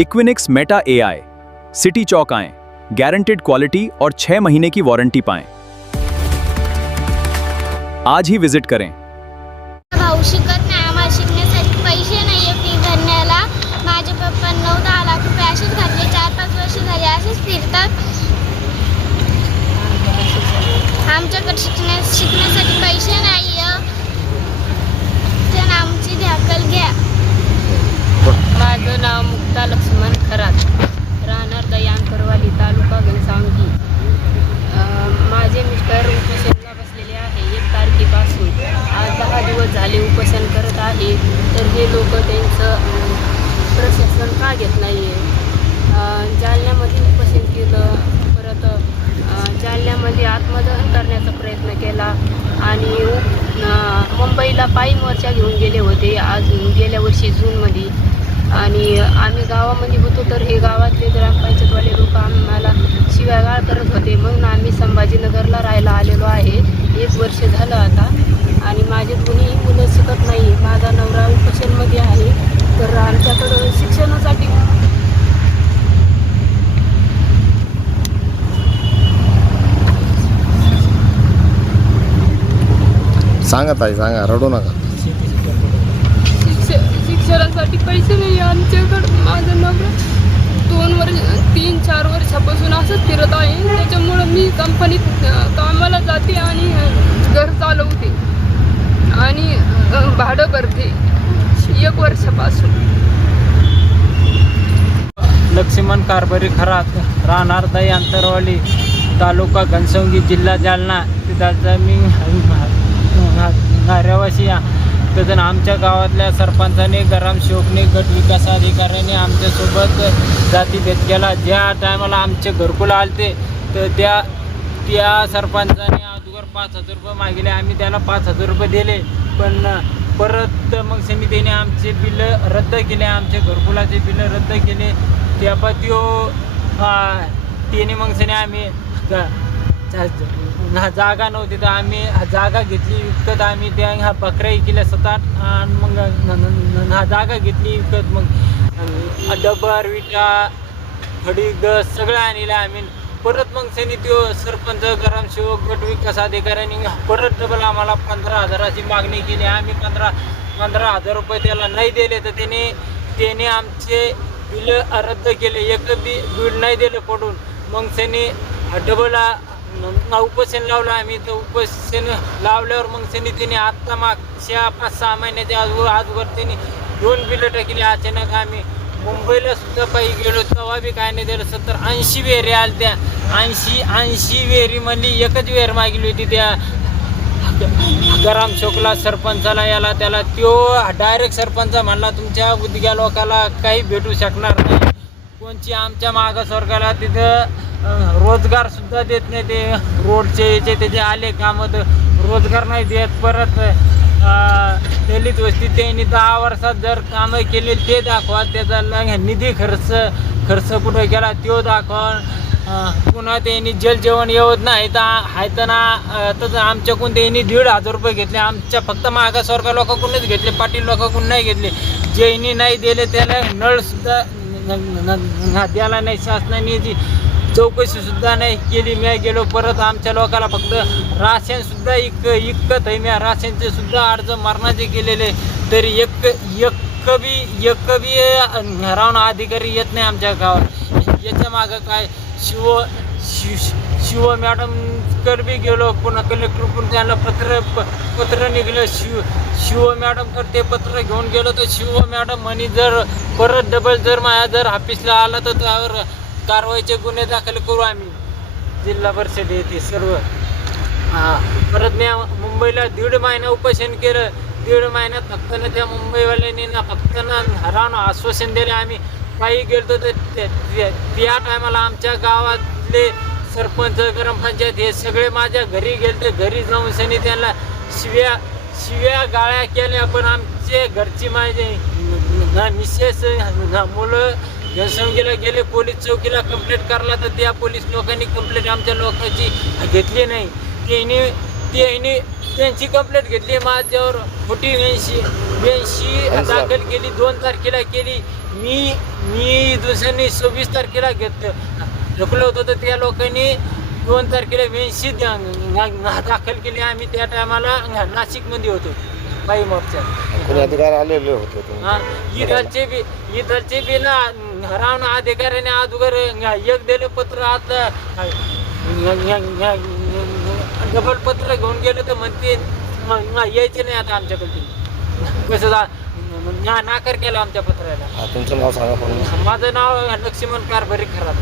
Equinix Meta AI, city चौक आएं, guaranteed quality और 6 महीने की वारंटी पाएं। आज ही विजिट करें। भाऊ शिकत नाही, आम्हाला शिकण्यासाठी पैसे नाहीये फी भरण्याला. माझे पप्पा 9-10 लाख रुपये असेच घातले. 4-5 वर्ष झाले असेच फिरतात. आमच्याकडे शिकण्यासाठी पैसे नाहीये. तर आमची दखल घ्या. माझं नाव मुक्ता लक्ष्मण खरात, राहणार दयांकरवाली, तालुका घनसावंगी. माझे मिस्टर उपोषणला बसलेले आहे 1 तारखेपासून. आज 10 दिवस झाले उपोषण करत आहे. तर हे लोक त्यांचं प्रशासन का घेत नाही आहे. जालन्यामध्ये उपोषण केलं, परत जालन्यामध्ये आत्मदहन करण्याचा प्रयत्न केला आणि मुंबईला पायी मोर्चा घेऊन गेले होते आज गेल्या वर्षी जूनमध्ये. आणि आम्ही गावामध्ये होतो तर हे गावातले ग्रामपंचायतवाले लोक आम्हाला शिव्यागाळ करत होते. म्हणून आम्ही संभाजीनगरला राहायला आलेलो आहे. 1 वर्ष झालं आता. आणि माझे कोणीही मुलं शिकत नाही. माझा नवरा उपोषणमध्ये आहे. तर आमच्याकडं शिक्षणासाठी सांगा ताई, सांगा, रडू नका. शिक्षणासाठी पैसे नाही आमच्याकडं. माझं नवरा 3-4 वर्षापासून असंच फिरत आहे. त्याच्यामुळं मी कंपनीत कामाला जाते आणि घर चालवते आणि भाडं भरते 1 वर्षापासून. लक्ष्मण कारभारी खरात, राहणार दयांकरवाली, तालुका घनसावंगी, जिल्हा जालना. तिथं मी रहिवासी. तसं आमच्या गावातल्या सरपंचाने, ग्रामसेवकने, गट विकास अधिकाऱ्याने आमच्यासोबत जातीभेद केला. ज्या टायमाला आमचे घरकुल आलते तर त्या सरपंचाने अगोदर 5,000 रुपये मागितले. आम्ही त्याला 5,000 रुपये दिले. पण परत मग समितीने आमचे बिलं रद्द केले, आमचे घरकुलाचे बिलं रद्द केले. त्याने मग सने आम्ही जागा नव्हती तर आम्ही जागा घेतली विकत. आम्ही त्या बकऱ्या केल्या 7-8 आणि मग जागा घेतली विकत. मग डबर, विटा, खडी, गस सगळं आणलं आम्ही. परत मग त्यांनी तो सरपंच, ग्रामसेवक, गट विकास अधिकाऱ्यांनी परत डबल आम्हाला 15,000ची मागणी केली. आम्ही 15,000 रुपये त्याला नाही दिले तर त्याने आमचे बिलं रद्द केले. एक बिल नाही दिलं पडून. मग त्यांनी डबल उपोषण लावलं आम्ही. तर उपोषण लावल्यावर मग त्यांनी आत्ता मागच्या 5-6 महिन्याच्या आजवर त्यांनी 2 बिलं टाकली. अचानक आम्ही मुंबईला सुद्धा पायी गेलो तेव्हा बी काय नाही दिलं. 70-80 वेरी आल्या. त्या 80 वेरीमधली एकच वेर मागली होती त्या ग्रामसेवकला, सरपंचाला, याला त्याला. तो डायरेक्ट सरपंच म्हणला तुमच्या बुद्धिग्या लोकाला काही भेटू शकणार नाही. कोणची आमच्या मागासवर्गाला तिथं रोजगार सुद्धा देत नाही. ते रोडचे याचे त्याचे आले कामं तर रोजगार नाही देत. परत दलित वस्ती त्यांनी 10 वर्षात जर कामं केले ते दाखवा. त्याचा निधी खर्च कुठं केला तो दाखवा. पुन्हा त्यांनी जलजीवन येवत नाही तर आहे ना. तर आमच्याकडून त्यांनी 1,500 रुपये घेतले. आमच्या फक्त मागासवर्ग लोकांकडूनच घेतले, पाटील लोकांकडून नाही घेतले. ज्यांनी नाही दिले त्याला नळसुद्धा द्यायला नाही. शासनाने जी चौकशीसुद्धा नाही केली. मी गेलो परत आमच्या लोकांना फक्त राशनसुद्धा इकत आहे. मी राशनचे सुद्धा अर्ज मरणाचे केलेले तरी एक बी राहून अधिकारी येत नाही आमच्या गावात. याच्या मागं काय शिव मॅडम बी गेलो, पुन्हा कलेक्टर पण त्यांना पत्र निघलं. शिव मॅडम तर ते पत्र घेऊन गेलो तर शिव मॅडम म्हणे जर परत डबल जर माझ्या जर ऑफिसला आला तर त्यावर कारवाईचे गुन्हे दाखल करू आम्ही. जिल्हा परिषद येते सर्व. परत मी मुंबईला 1.5 महिना उपोषण केलं. 1.5 महिन्यात फक्त ना त्या मुंबईवाल्यांनी ना फक्त ना राहणं आश्वासन दिले. आम्ही पायी गेलो तर त्या टायमाला आमच्या गावातले सरपंच, ग्रामपंचायत हे सगळे माझ्या घरी गेले. घरी जाऊन सनी त्यांना शिव्या गाळ्या केल्या. पण आमचे घरची माझे मिसेस मुलं घनसावंगीला गेले. पोलीस चौकीला कंप्लेंट करला तर त्या पोलीस लोकांनी कंप्लेंट आमच्या लोकांची घेतली नाही. त्यांनी त्यांची कंप्लेंट घेतली माझ्यावर 82 दाखल केली, 2 तारखेला केली. मी दुसऱ्यांनी 26 तारखेला ढकलं होतं, तर त्या लोकांनी 2 तारखेला 82 दाखल केली. आम्ही त्या टायमाला नाशिकमध्ये होतो बाई मोर्चा. कोणी अधिकारी आलेले होते तुम्ही? इथलचे बी ना रावण अधिकाऱ्याने अगोदर एक दिलं पत्र, आता डबल पत्र घेऊन गेलं तर म्हणते यायचे नाही आता आमच्याकडे. कसं नाकार केला आमच्या पत्राला. तुमचं नाव सांगा पण. माझं नाव लक्ष्मण कारभारी खराब.